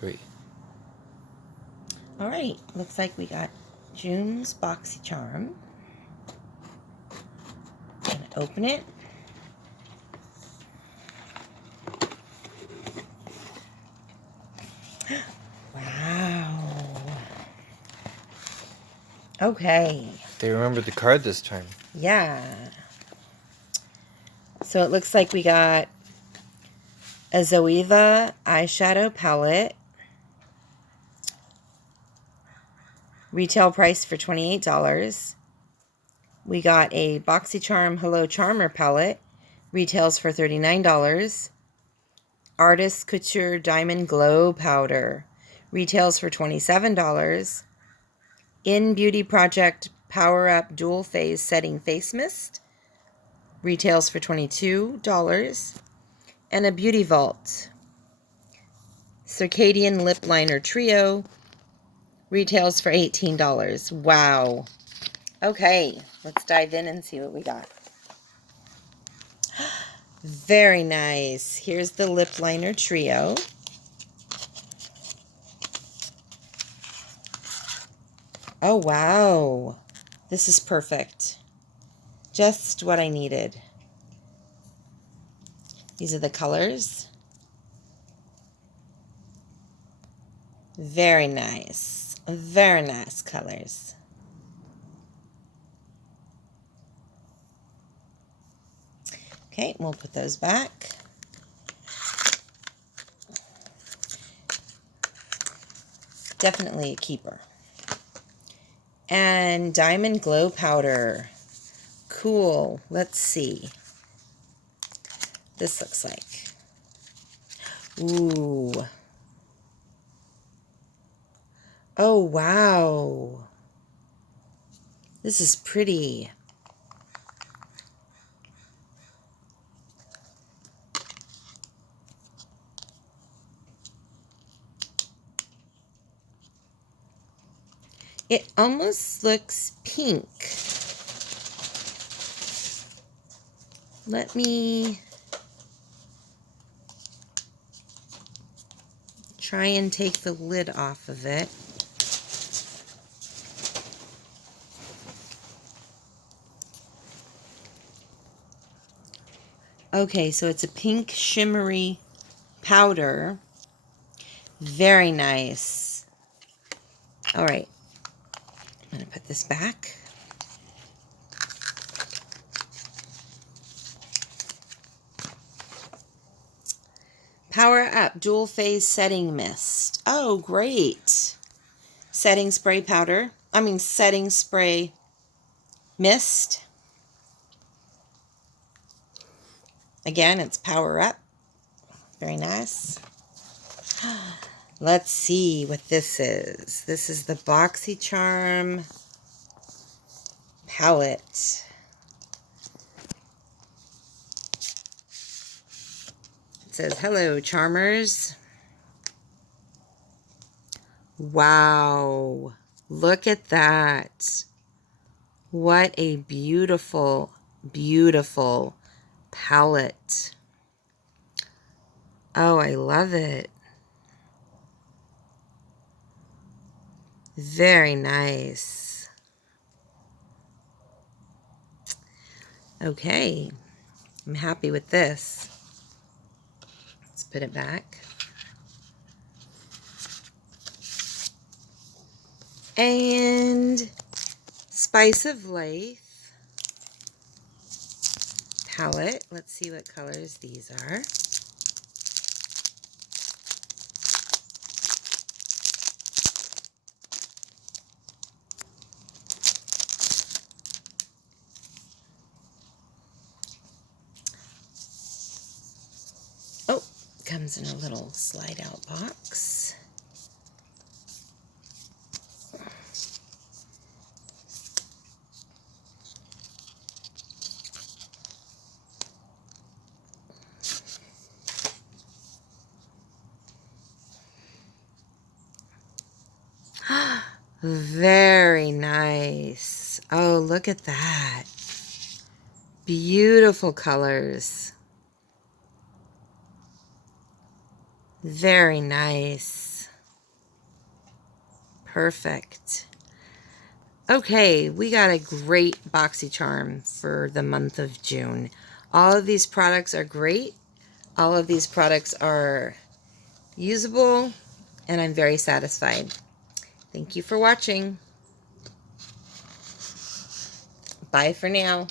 3. All right, looks like we got June's Boxycharm. Gonna open it. Wow. Okay. They remembered the card this time. Yeah. So it looks like we got a Zoeva eyeshadow palette. Retail price for $28. We got a Boxycharm Hello Charmer palette. Retails for $39. Artist Couture Diamond Glow Powder. Retails for $27. In Beauty Project Power Up Dual Phase Setting Face Mist. Retails for $22. And a Beauty Vault Circadian Lip Liner Trio. Retails for $18. Wow. Okay, let's dive in and see what we got. Very nice. Here's the Lip Liner Trio. Oh, wow. This is perfect. Just what I needed. These are the colors. Very nice. Very nice colors. Okay, we'll put those back. Definitely a keeper. And Diamond Glow Powder. Cool. Let's see. This looks like. Ooh. Oh, wow. This is pretty. It almost looks pink. Let me try and take the lid off of it. Okay, so it's a pink shimmery powder. Very nice. All right. I'm going to put this back. Power Up Dual Phase Setting Mist. Oh, great. Setting spray powder. Setting spray mist. Again, it's Power Up. Very nice. Let's see what this is. This is the Boxycharm palette. It says, "Hello, Charmers." Wow. Look at that. What a beautiful, beautiful palette. Oh, I love it. Very nice. Okay, I'm happy with this. Let's put it back. And Spice of Life palette. Let's see what colors these are. Oh, comes in a little slide out box. Very nice. Oh, look at that. Beautiful colors. Very nice. Perfect. Okay, we got a great Boxycharm for the month of June. All of these products are great. All of these products are usable, and I'm very satisfied. Thank you for watching. Bye for now.